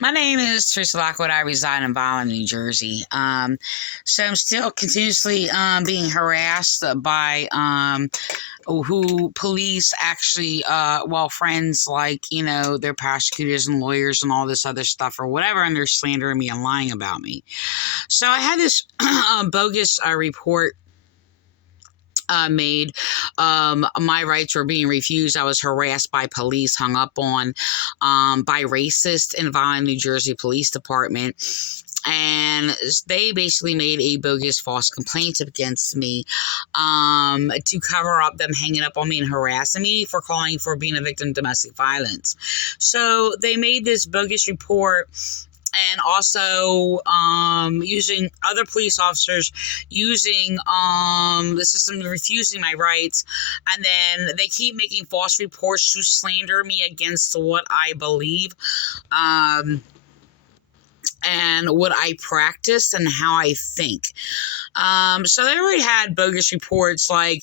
My name is Teresa Lockwood. I reside in Ballin, New Jersey. So I'm still continuously being harassed by who police actually, friends like, they're prosecutors and lawyers and all this other stuff or whatever, and they're slandering me and lying about me. So I had this bogus report made. My rights were being refused. I was harassed by police, hung up on by racist in Vine, New Jersey Police Department. And they basically made a bogus false complaint against me to cover up them hanging up on me and harassing me for calling for being a victim of domestic violence. So they made this bogus report, and also using other police officers using the system refusing my rights, and then they keep making false reports to slander me against what I believe and what I practice and how I think. So they already had bogus reports like,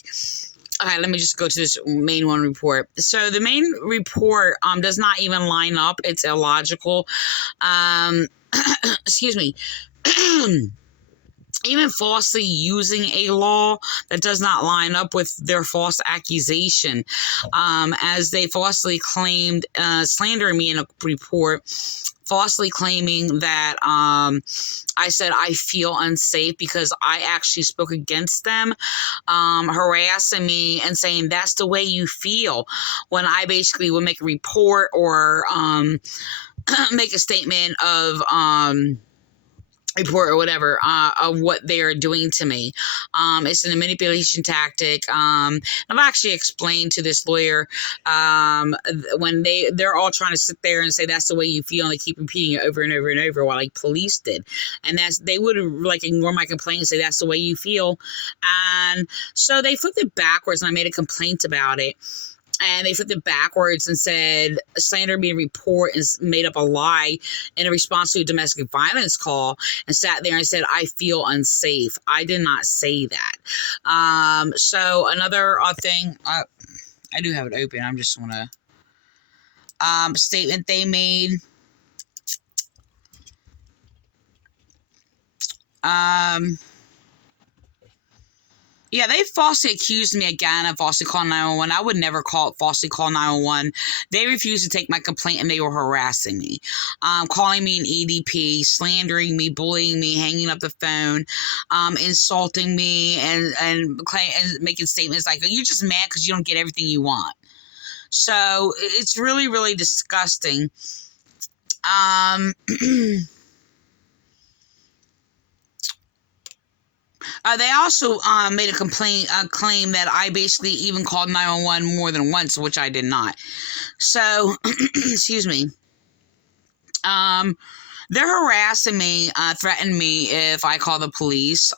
okay, let me just go to this main one report. So the main report does not even line up. It's illogical. Excuse me. Even falsely using a law that does not line up with their false accusation, as they falsely claimed, slandering me in a report, falsely claiming that I said I feel unsafe because I actually spoke against them, harassing me and saying that's the way you feel, when I basically would make a report or make a statement of report or whatever of what they are doing to me. It's a manipulation tactic. I've actually explained to this lawyer when they're all trying to sit there and say that's the way you feel, and they keep repeating it over and over and over, while like police did, and they would like ignore my complaint and say that's the way you feel. And so they flipped it backwards, and I made a complaint about it. And they flipped it backwards and said, slander me a report, and made up a lie in response to a domestic violence call, and sat there and said, I feel unsafe. I did not say that. So another thing, I do have it open. I'm just want to, statement they made. Yeah, they falsely accused me again of falsely calling 911. I would never falsely call 911. They refused to take my complaint, and they were harassing me, calling me an EDP, slandering me, bullying me, hanging up the phone, insulting me, and making statements like, "You're just mad because you don't get everything you want." So it's really, really disgusting. They also made a claim that I basically even called 911 more than once, which I did not. So, excuse me. They're harassing me, threatening me if I call the police.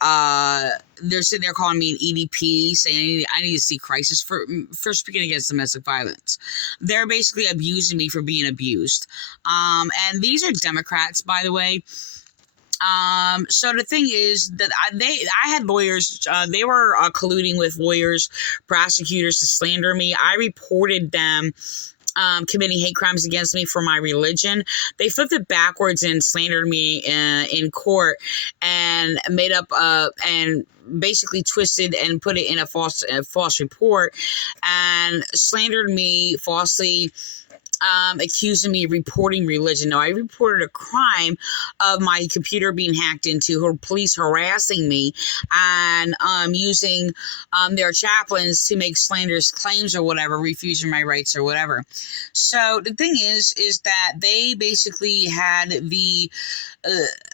They're sitting there calling me an EDP, saying I need to see crisis for speaking against domestic violence. They're basically abusing me for being abused. And these are Democrats, by the way. So the thing is that I had lawyers, they were colluding with lawyers, prosecutors to slander me. I reported them committing hate crimes against me for my religion. They flipped it backwards and slandered me in court, and made up and basically twisted and put it in a false report, and slandered me falsely, accusing me of reporting religion. No, I reported a crime of my computer being hacked into, police harassing me, and using their chaplains to make slanderous claims or whatever, refusing my rights or whatever. So the thing is that they basically had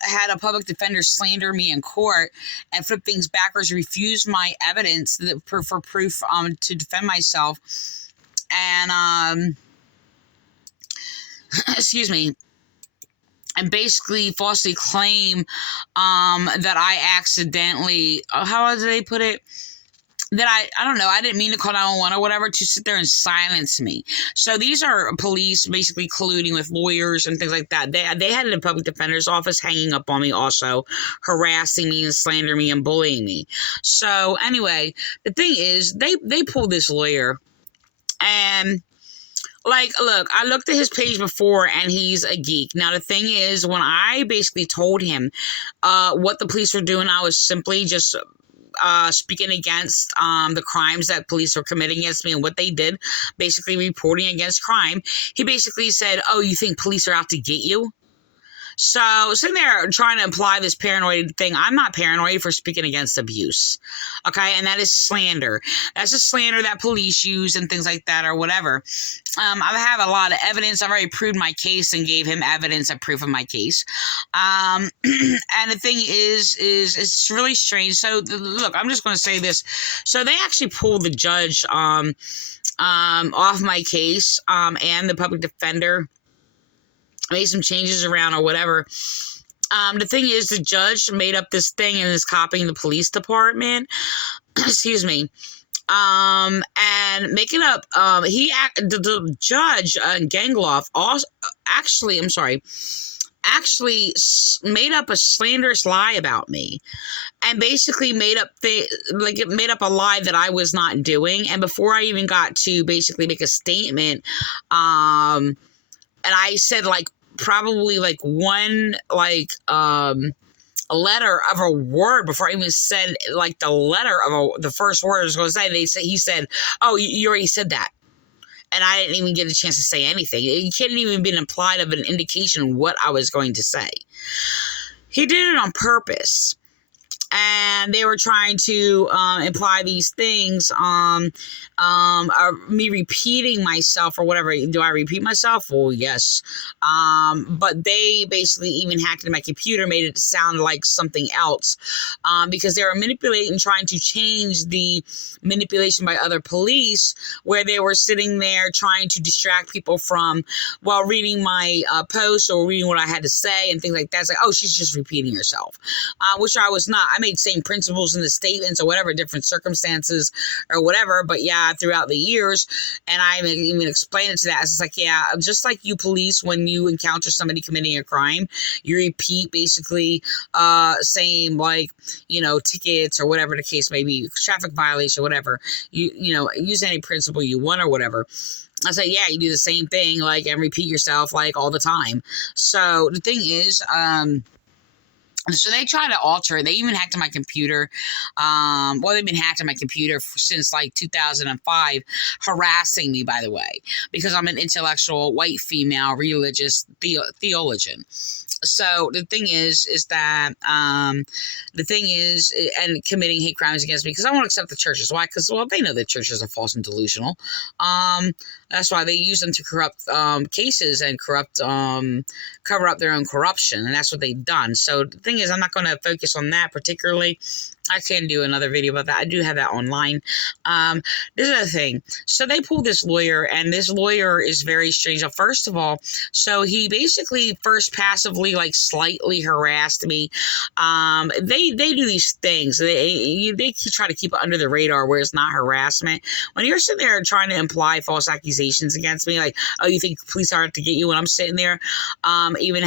had a public defender slander me in court and flip things backwards, refuse my evidence for proof to defend myself, and excuse me, and basically falsely claim that I accidentally, how did they put it? That I don't know, I didn't mean to call 911 or whatever, to sit there and silence me. So these are police basically colluding with lawyers and things like that. They had a public defender's office hanging up on me, also harassing me and slandering me and bullying me. So anyway, the thing is, they pulled this lawyer, and Like, look, I looked at his page before, and he's a geek. Now, the thing is, when I basically told him what the police were doing, I was simply just speaking against the crimes that police were committing against me and what they did, basically reporting against crime. He basically said, oh, you think police are out to get you? So sitting there trying to imply this paranoid thing, I'm not paranoid for speaking against abuse, okay? And that is slander. That's a slander that police use and things like that or whatever. I have a lot of evidence. I've already proved my case and gave him evidence and proof of my case. And the thing is it's really strange. So look, I'm just going to say this. So they actually pulled the judge off my case and the public defender. Made some changes around or whatever. The thing is, the judge made up this thing and is copying the police department. Excuse me. And making up, the judge, Gangloff, also, actually made up a slanderous lie about me, and basically made up a lie that I was not doing. And before I even got to basically make a statement, and I said probably one a letter of a word before I even said the letter of the first word I was going to say. He said, "Oh, you already said that," and I didn't even get a chance to say anything. It can't even be implied of an indication what I was going to say. He did it on purpose. And they were trying to imply these things, me repeating myself or whatever. Do I repeat myself? Well, yes. But they basically even hacked into my computer, made it sound like something else, because they were manipulating, trying to change the manipulation by other police, where they were sitting there trying to distract people from, while reading my posts or reading what I had to say and things like that. It's like, oh, she's just repeating herself, which I was not. I made same principles in the statements or whatever, different circumstances or whatever, but yeah, throughout the years, and I even explained it to that. It's like, yeah, just like you police, when you encounter somebody committing a crime, you repeat basically same tickets or whatever the case may be, traffic violation, whatever, you use any principle you want or whatever. I said, yeah, you do the same thing, and repeat yourself all the time. So the thing is, so they try to alter it. They even hacked my computer. They've been hacking my computer since 2005, harassing me, by the way, because I'm an intellectual, white, female, religious theologian. So the thing is that, and committing hate crimes against me, because I won't accept the churches. Why? Because, they know the churches are false and delusional. That's why they use them to corrupt cases and cover up their own corruption, and that's what they've done. So the thing is, I'm not going to focus on that particularly. I can do another video about that. I do have that online. This is the thing. So they pulled this lawyer, and this lawyer is very strange. First of all, so he basically first passively, slightly harassed me. They do these things. They try to keep it under the radar where it's not harassment. When you're sitting there trying to imply false accusations against me, oh, you think police are out to get you? When I'm sitting there, even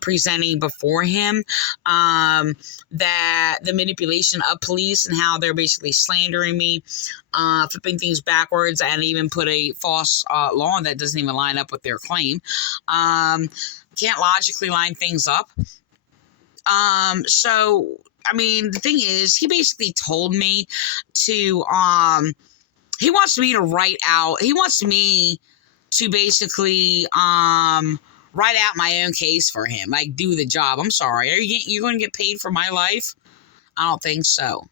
presenting before him, that the manipulation of police and how they're basically slandering me, flipping things backwards, and even put a false law that doesn't even line up with their claim. Can't logically line things up. So, the thing is, he basically told me to, he wants me to basically, write out my own case for him, do the job. I'm sorry. You're going to get paid for my life? I don't think so.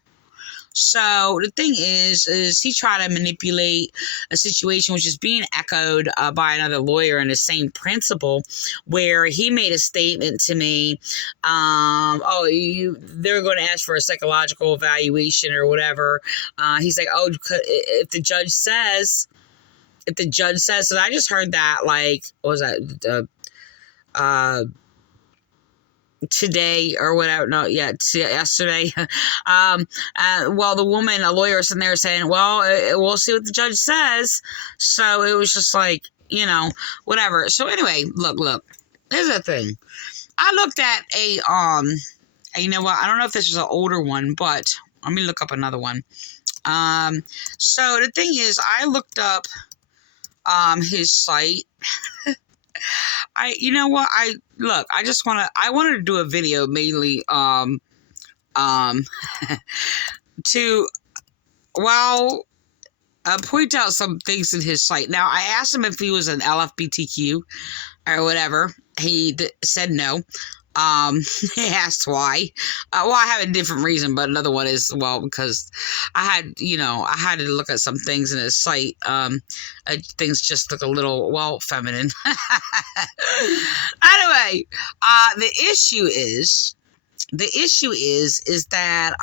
So the thing is he tried to manipulate a situation which is being echoed by another lawyer in the same principle, where he made a statement to me, they're going to ask for a psychological evaluation or whatever. He's like, oh, if the judge says, so I just heard that, what was that, today or whatever. No, yeah, yesterday. The woman, a lawyer, sitting there saying, well, we'll see what the judge says. So it was just whatever. So anyway, look, here's the thing. I looked at you know what? I don't know if this is an older one, but let me look up another one. So the thing is, I looked up, his site. You know what? I wanted to do a video mainly, to, well, point out some things in his site. Now, I asked him if he was an LFBTQ or whatever. He said no. He asked why. Well, I have a different reason, but another one is, well, because I had to look at some things in his site. Things just look a little, well, feminine. Anyway, the issue is that,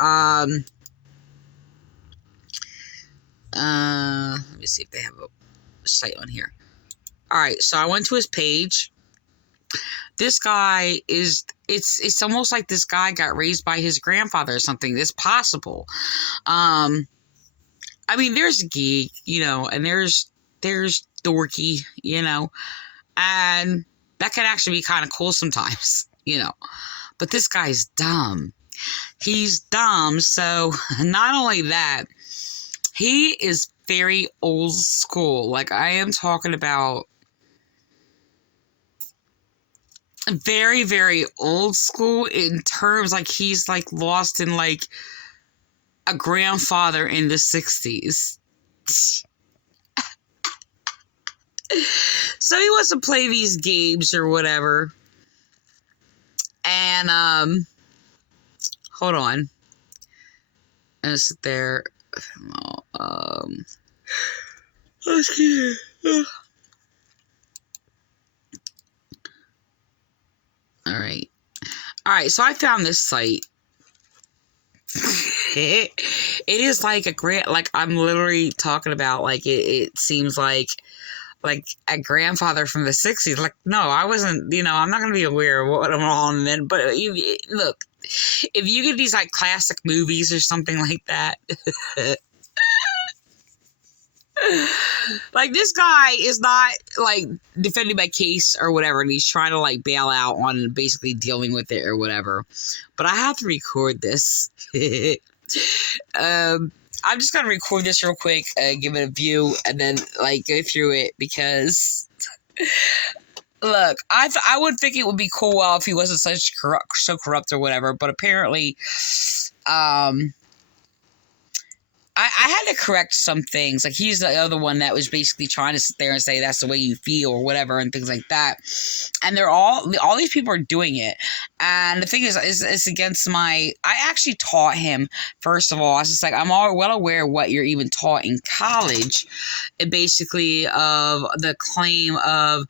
let me see if they have a site on here. All right, so I went to his page. This guy it's almost like this guy got raised by his grandfather or something. It's possible. I mean, there's geek, and there's dorky, and that can actually be kind of cool sometimes, but this guy's dumb. He's dumb. So not only that, he is very old school. Like, I am talking about very, very old school in terms, like, he's like lost in like a grandfather in the 60s. So he wants to play these games or whatever. And hold on. And sit there. Excuse me. All right. So I found this site. It is like a great, like, I'm literally talking about, like, it seems like a grandfather from the 60s. Like, no, I wasn't, I'm not going to be aware of what I'm on then. But look, if you get these like classic movies or something like that, like, this guy is not like defending my case or whatever, and he's trying to like bail out on basically dealing with it or whatever. But I have to record this. I'm just gonna record this real quick, give it a view, and then like go through it, because look, I would think it would be cool if he wasn't so corrupt or whatever, but apparently, I had to correct some things. Like, he's the other one that was basically trying to sit there and say that's the way you feel or whatever and things like that. And all these people are doing it. And the thing is it's against I actually taught him, first of all. I was just like, I'm all well aware of what you're even taught in college. It basically of the claim of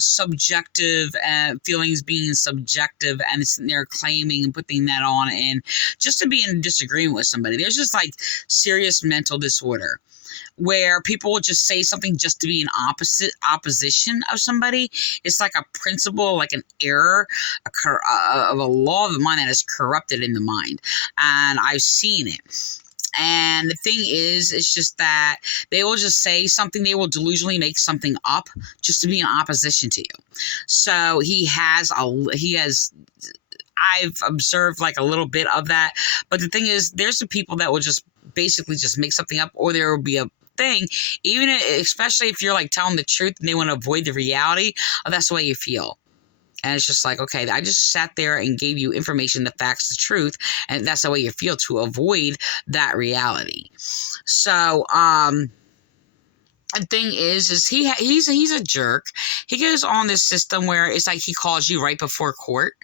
subjective feelings being subjective, and sitting there claiming and putting that on, and just to be in disagreement with somebody. There's just like serious mental disorder where people will just say something just to be in opposition of somebody. It's like a principle, like an error of a law of the mind that is corrupted in the mind. And I've seen it. And the thing is, it's just that they will just say something, they will delusionally make something up just to be in opposition to you. So I've observed like a little bit of that. But the thing is, there's some people that will just basically just make something up, or there will be a thing, especially if you're like telling the truth and they want to avoid the reality, that's the way you feel. And it's just like, okay, I just sat there and gave you information, the facts, the truth, and that's the way you feel, to avoid that reality. So, the thing is he's a jerk. He goes on this system where it's like he calls you right before court.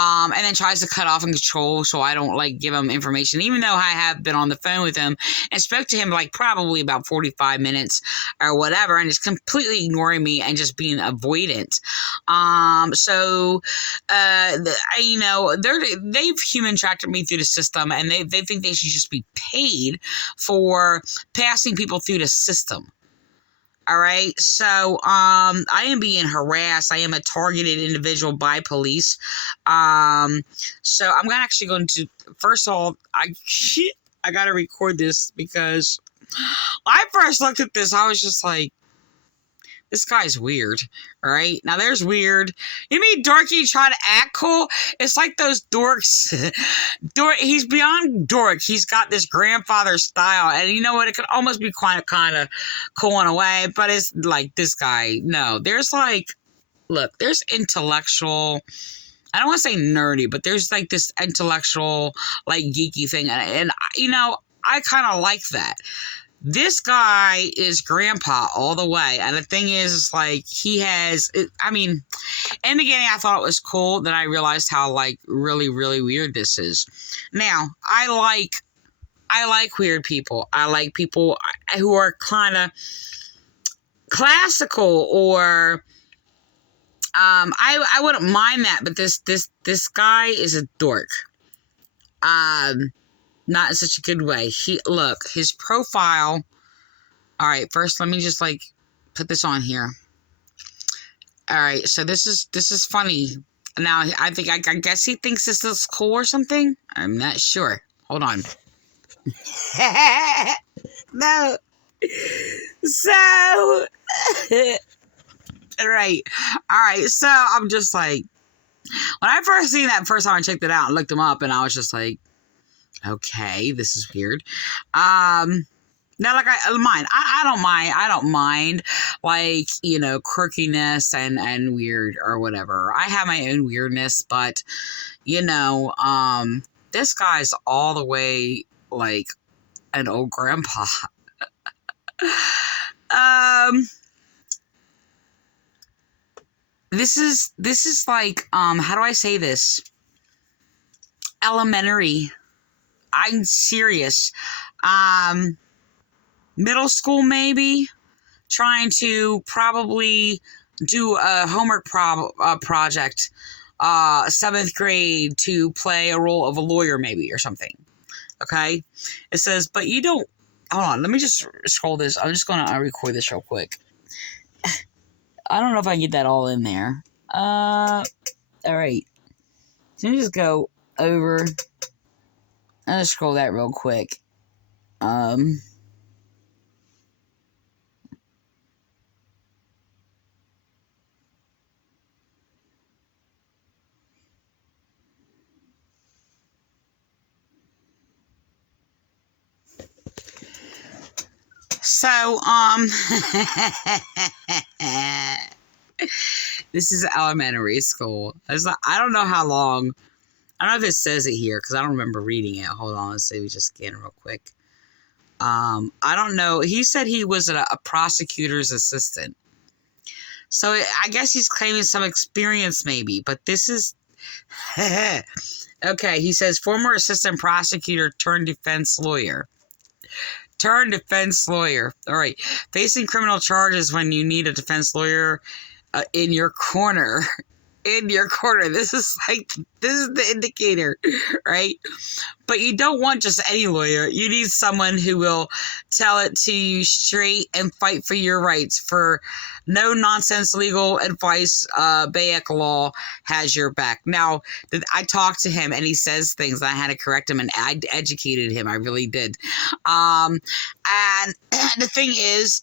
And then tries to cut off and control, so I don't like give him information, even though I have been on the phone with him and spoke to him like probably about 45 minutes or whatever, and just completely ignoring me and just being avoidant. They've human trafficked me through the system, and they think they should just be paid for passing people through the system. All right, so I am being harassed. I am a targeted individual by police. So I'm actually going to, first of all, I got to record this, because I first looked at this, I was just like, This guy's weird, right? Now there's weird. You mean dorky trying to act cool? It's like those dorks. He's beyond dork. He's got this grandfather style, and you know what? It could almost be kind of cool in a way, but it's like this guy. No, there's like, look, there's intellectual. I don't want to say nerdy, but there's like this intellectual, like geeky thing, and you know, I kind of like that. This guy is grandpa all the way. And the thing is like, he has, I mean, in the beginning, I thought it was cool. Then I realized how, like, really, really weird this is. Now, I like weird people. I like people who are kind of classical, or, I wouldn't mind that, but this guy is a dork. Not in such a good way. Look, his profile. All right, first let me just like put this on here. All right, so this is funny. Now I guess he thinks this is cool or something. I'm not sure. Hold on. No. So. All right. So I'm just like, when I first seen that first time, I checked it out and looked him up, and I was just like, okay, this is weird. Now, like, I don't mind, like, you know, quirkiness and weird or whatever. I have my own weirdness, but, you know, this guy's all the way, like, an old grandpa. This is like, how do I say this? Elementary. I'm serious. Middle school, maybe, trying to probably do a homework project, 7th grade, to play a role of a lawyer, maybe, or something. Okay? It says, but you don't, hold on, let me just scroll this. I'm just going to record this real quick. I don't know if I can get that all in there. All right. So let me just go over. I'll just scroll that real quick. So, this is elementary school. I don't know how long. I don't know if it says it here, because I don't remember reading it. Hold on, let's see. We just scan real quick. I don't know. He said he was a prosecutor's assistant. So I guess he's claiming some experience, maybe. But this is... Okay, he says former assistant prosecutor turned defense lawyer. All right. Facing criminal charges when you need a defense lawyer in your corner. This is the indicator, right? But you don't want just any lawyer. You need someone who will tell it to you straight and fight for your rights. For no nonsense legal advice, Bayak law has your back. Now, I talked to him and he says things, and I had to correct him, and I educated him. I really did. And the thing is,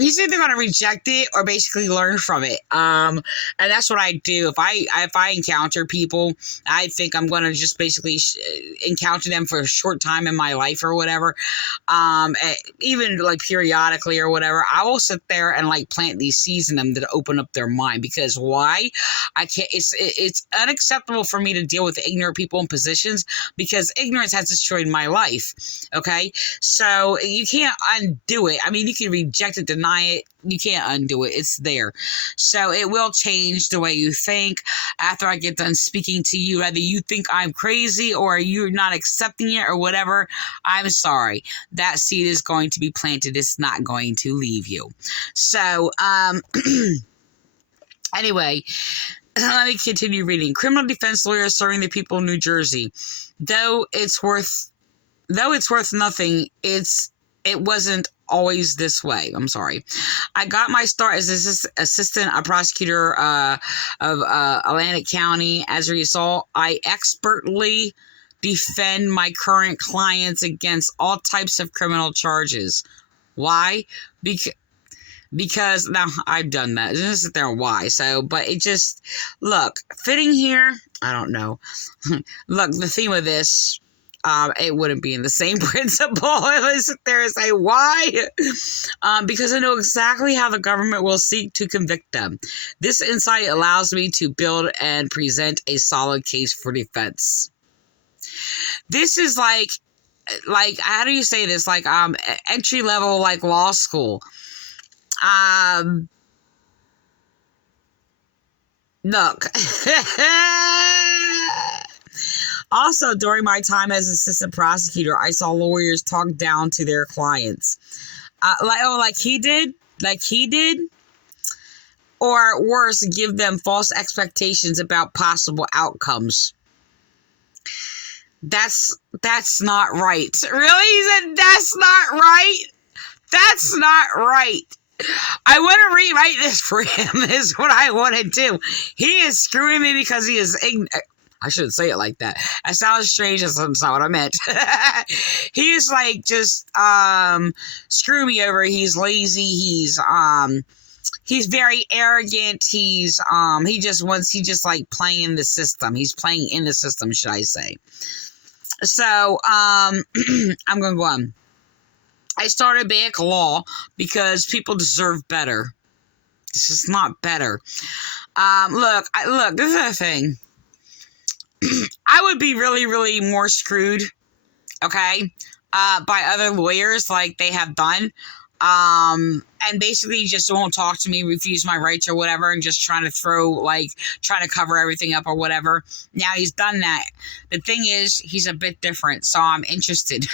he's either going to reject it or basically learn from it. And that's what I do. If I encounter people, I think I'm going to just basically encounter them for a short time in my life or whatever. Even like periodically or whatever, I will sit there and like plant these seeds in them that open up their mind. Because why? I can't. It's unacceptable for me to deal with ignorant people in positions, because ignorance has destroyed my life. Okay, so you can't undo it. I mean, you can reject it, deny it, you can't undo it. It's there. So it will change the way you think after I get done speaking to you. Whether you think I'm crazy or you're not accepting it or whatever, I'm sorry. That seed is going to be planted. It's not going to leave you. So, anyway, let me continue reading. Criminal defense lawyer serving the people of New Jersey. Though it's worth nothing, it wasn't always this way. I'm sorry. I got my start as assistant prosecutor of Atlantic County. As a result, I expertly defend my current clients against all types of criminal charges. Why? because now I've done that. Just sit there and why. So, but it just, look, fitting here, I don't know. Look, the theme of this, it wouldn't be in the same principle if I sit there and say why. Because I know exactly how the government will seek to convict them. This insight allows me to build and present a solid case for defense. This is like how do you say this? Like entry level like law school. Look. Also, during my time as assistant prosecutor, I saw lawyers talk down to their clients. Like he did, or worse, give them false expectations about possible outcomes. That's not right. Really? He said that's not right? That's not right. I want to rewrite this for him is what I want to do. He is screwing me because he is ignorant. I shouldn't say it like that. That sounds strange. That's not what I meant. He is like just screw me over. He's lazy. He's very arrogant. He just like playing the system. He's playing in the system, should I say. So I'm gonna go on. I started Bayak Law because people deserve better. This is not better. Look, this is the thing. I would be really, really more screwed, okay, by other lawyers like they have done. And basically just won't talk to me, refuse my rights or whatever, and just trying to cover everything up or whatever. Now he's done that. The thing is, he's a bit different, so I'm interested.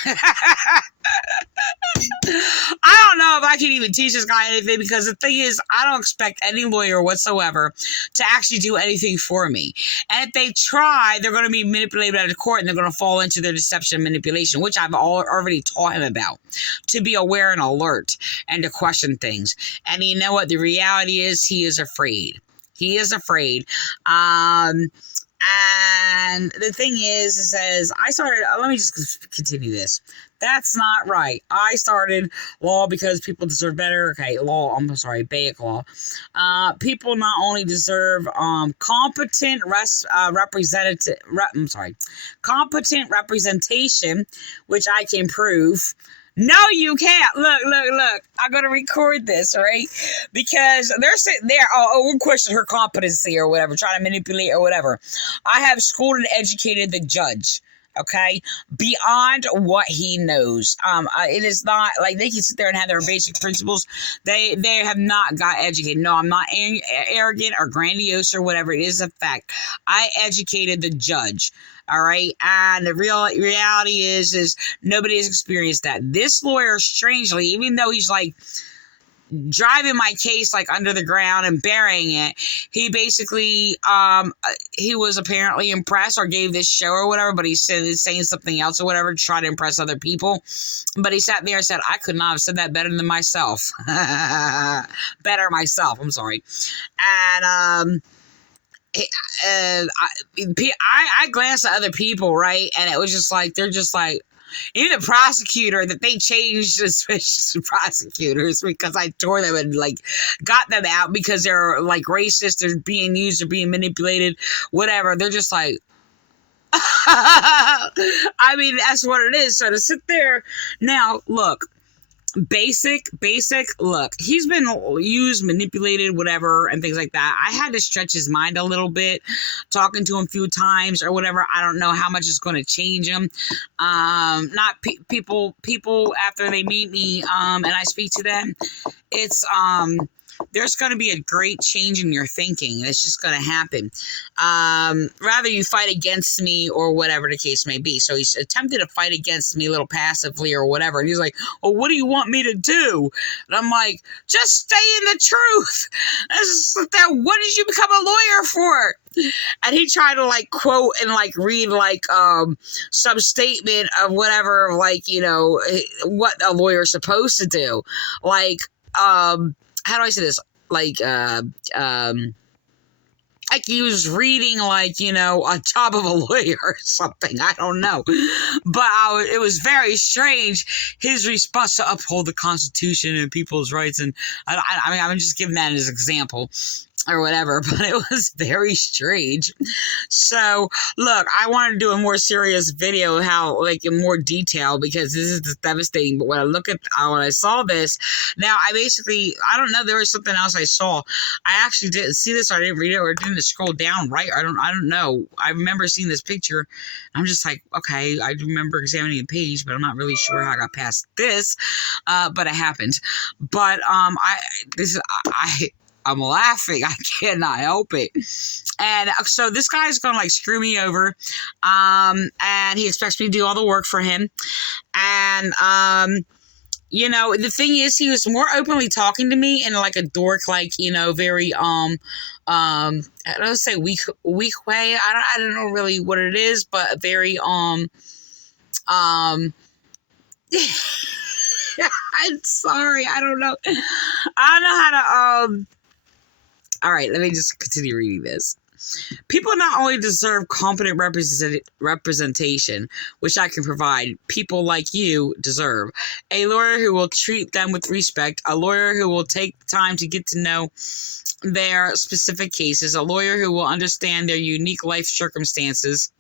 I don't know if I can even teach this guy anything, because the thing is, I don't expect any lawyer whatsoever to actually do anything for me. And if they try, they're going to be manipulated by the court, and they're going to fall into their deception and manipulation, which I've already taught him about, to be aware and alert and to question things. And you know what? The reality is, he is afraid. He is afraid. And the thing is, let me just continue this. That's not right. I started law because people deserve better. Okay, Bayak Law. People not only deserve competent representation, which I can prove. No, you can't. Look. I'm going to record this, right? Because they're sitting there, we'll question her competency or whatever, trying to manipulate or whatever. I have schooled and educated the judge, okay, beyond what he knows. It is not like they can sit there and have their basic principles. They have not got educated. No, I'm not arrogant or grandiose or whatever. It is a fact. I educated the judge. All right. And the reality is nobody has experienced that. This lawyer, strangely, even though he's like driving my case like under the ground and burying it, he basically he was apparently impressed or gave this show or whatever, but he's saying something else or whatever to try to impress other people. But he sat there and said, I could not have said that better than myself. Better myself, I'm sorry. And I glanced at other people, right? And it was just like, they're just like, even the prosecutor, that they changed and switched to prosecutors because I tore them and like got them out because they're like racist, they're being used, they're being manipulated, whatever. They're just like, I mean, that's what it is. So to sit there now, look, basic, look, he's been used, manipulated, whatever, and things like that. I had to stretch his mind a little bit, talking to him a few times or whatever. I don't know how much it's going to change him. Not people after they meet me, and I speak to them, it's, there's going to be a great change in your thinking. It's just going to happen. Rather you fight against me or whatever the case may be. So he's attempted to fight against me a little passively or whatever. And he's like, well, what do you want me to do? And I'm like, just stay in the truth. What did you become a lawyer for? And he tried to like quote and like read like some statement of whatever, like, you know, what a lawyer's supposed to do. Like, how do I say this? Like, like he was reading, like, you know, a job of a lawyer or something. I don't know. But it was very strange, his response to uphold the Constitution and people's rights. And I mean, I'm just giving that as an example or whatever, but it was very strange. So, look, I wanted to do a more serious video, how, like, in more detail, because this is just devastating. But when I saw this, now I don't know, there was something else I saw. I actually didn't see this, or I didn't read it, or it didn't scroll down right. I don't know. I remember seeing this picture. I'm just like, okay, I remember examining the page, but I'm not really sure how I got past this. But it happened. But I'm laughing. I cannot help it. And so this guy's going to, like, screw me over. And he expects me to do all the work for him. And, you know, the thing is, he was more openly talking to me in, like, a dork, like, you know, very, I don't say weak way. I don't know really what it is, but very, I'm sorry. I don't know. I don't know how to, all right, let me just continue reading this. People not only deserve competent representation, which I can provide, people like you deserve a lawyer who will treat them with respect, a lawyer who will take time to get to know their specific cases, a lawyer who will understand their unique life circumstances.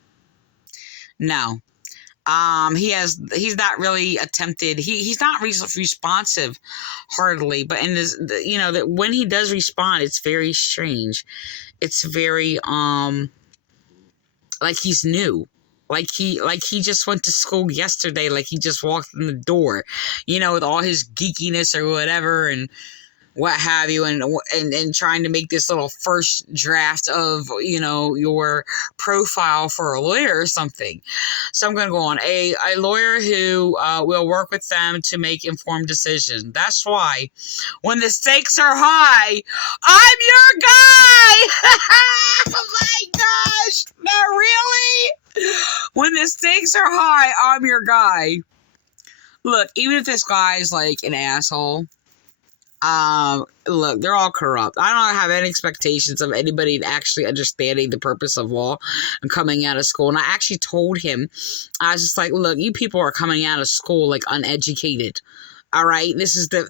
No. He's not really attempted. He's not responsive, hardly. But in this, you know, that when he does respond, it's very strange. It's very like he's new. Like he just went to school yesterday. Like he just walked in the door, you know, with all his geekiness or whatever and what have you, and trying to make this little first draft of, you know, your profile for a lawyer or something. So I'm going to go on. A lawyer who will work with them to make informed decisions. That's why when the stakes are high, I'm your guy! Oh my gosh! Not really? When the stakes are high, I'm your guy. Look, even if this guy's like an asshole, look, they're all corrupt. I don't have any expectations of anybody actually understanding the purpose of law and coming out of school. And I actually told him, I was just like, look, you people are coming out of school like uneducated. All right, this is a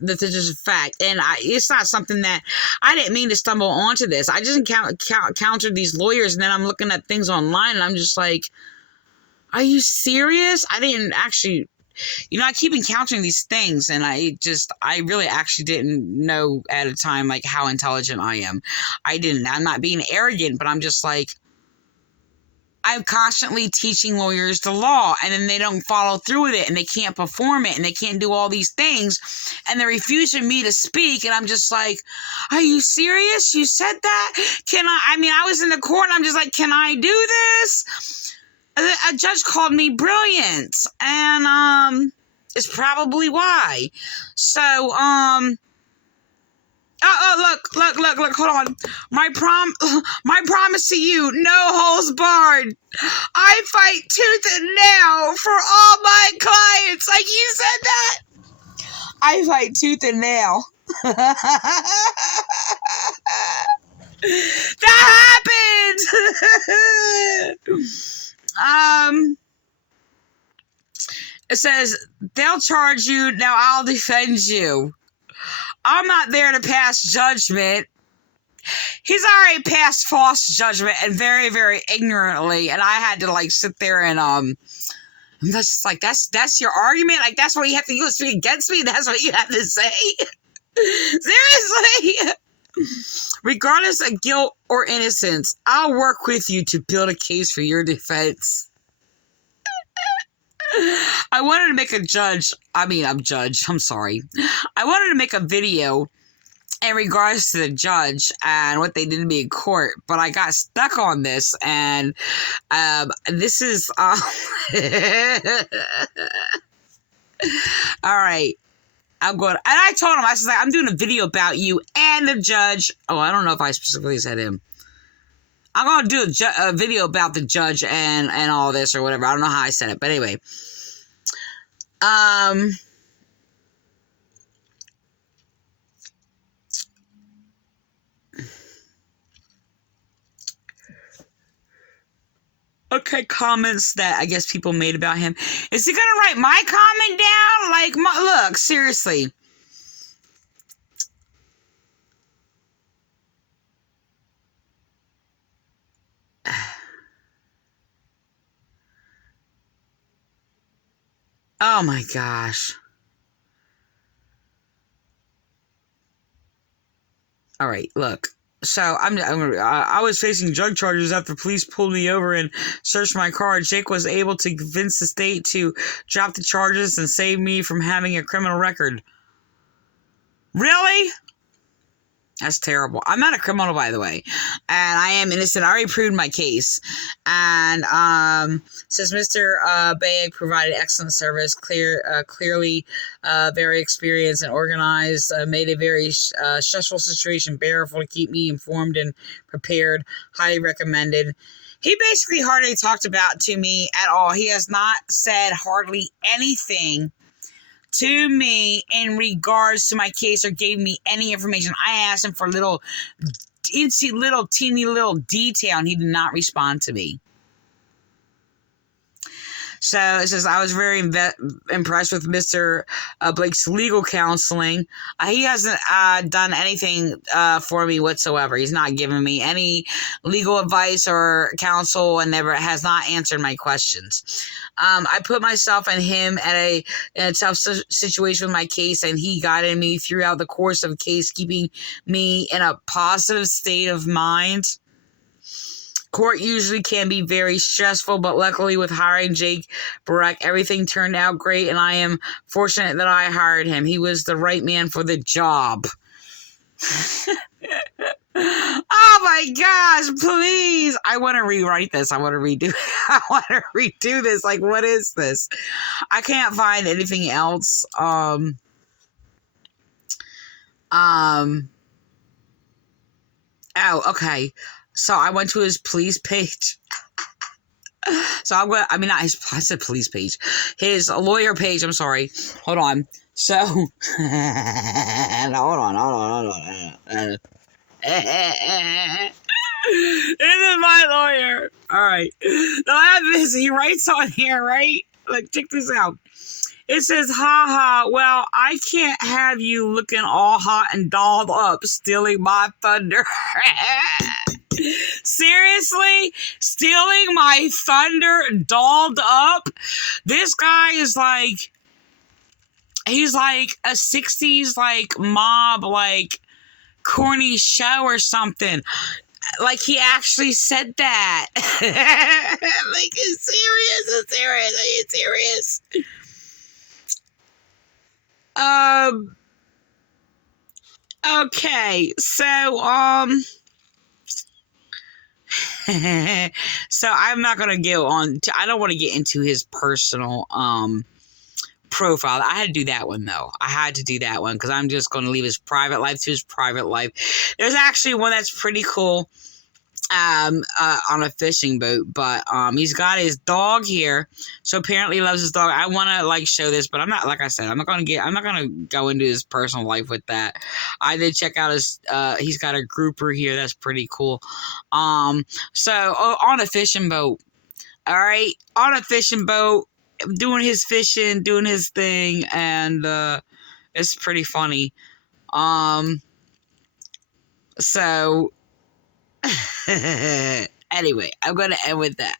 fact, and it's not something that I didn't mean to stumble onto this. I just encountered these lawyers, and then I'm looking at things online, and I'm just like, are you serious? I didn't actually. You know, I keep encountering these things, and I really actually didn't know at a time, like, how intelligent I am. I'm not being arrogant, but I'm just like, I'm constantly teaching lawyers the law, and then they don't follow through with it, and they can't perform it, and they can't do all these things, and they're refusing me to speak, and I'm just like, are you serious? You said that? I was in the court, and I'm just like, can I do this? A judge called me brilliant, and it's probably why. So look, hold on. My promise to you, no holds barred. I fight tooth and nail for all my clients. Like you said that. I fight tooth and nail. That happened. It says, they'll charge you, now I'll defend you. I'm not there to pass judgment. He's already passed false judgment, and very, very ignorantly, and I had to, like, sit there and, that's just like, that's your argument? Like, that's what you have to do, speak against me? That's what you have to say? Seriously? Regardless of guilt or innocence, I'll work with you to build a case for your defense. I wanted to make I'm sorry. I wanted to make a video in regards to the judge and what they did to me in court, but I got stuck on this, and this is all right. I'm going, and I told him, I was like, I'm doing a video about you and the judge. Oh, I don't know if I specifically said him. I'm going to do a video about the judge and all this or whatever. I don't know how I said it, but anyway. Okay, comments that I guess people made about him. Is he gonna write my comment down? Like, look, seriously. Oh my gosh. All right, look. So I was facing drug charges after police pulled me over and searched my car. Jake was able to convince the state to drop the charges and save me from having a criminal record. Really? That's terrible. I'm not a criminal, by the way, and I am innocent. I already proved my case. And says Mr. Bayak provided excellent service, clearly very experienced and organized. Made a very stressful situation bearable to keep me informed and prepared. Highly recommended. He basically hardly talked about to me at all. He has not said hardly anything to me in regards to my case or gave me any information. I asked him for teeny little detail, and he did not respond to me. So it says, I was very impressed with Mr. Blake's legal counseling. He hasn't done anything for me whatsoever. He's not given me any legal advice or counsel and has not answered my questions. I put myself and him in a tough situation with my case, and he guided me throughout the course of the case, keeping me in a positive state of mind. Court usually can be very stressful, but luckily with hiring Jake Bayak, everything turned out great, and I am fortunate that I hired him. He was the right man for the job. Oh my gosh, please. I want to rewrite this. I want to redo this. Like, what is this? I can't find anything else. Oh, okay. So I went to his police page. So I said police page. His lawyer page, I'm sorry. Hold on. So, hold on. This is my lawyer. All right. Now I have this. He writes on here, right? Like, check this out. It says, haha, well, I can't have you looking all hot and dolled up stealing my thunder. Seriously? Stealing my thunder dolled up? This guy is like, he's like a 60s, like, mob, like, corny show or something. Like, he actually said that. Like, it's serious. Are you serious? Okay, so, so I'm not gonna go on to, I don't want to get into his personal, profile. I had to do that one, though. I had to do that one, because I'm just going to leave his private life to his private life. There's actually one that's pretty cool, on a fishing boat, but he's got his dog here, so apparently he loves his dog. I want to like show this, but I'm not, like I said, I'm not gonna go into his personal life with that. I did check out his he's got a grouper here that's pretty cool. So on a fishing boat, all right, on a fishing boat, doing his fishing, doing his thing, and it's pretty funny. So anyway, I'm gonna end with that.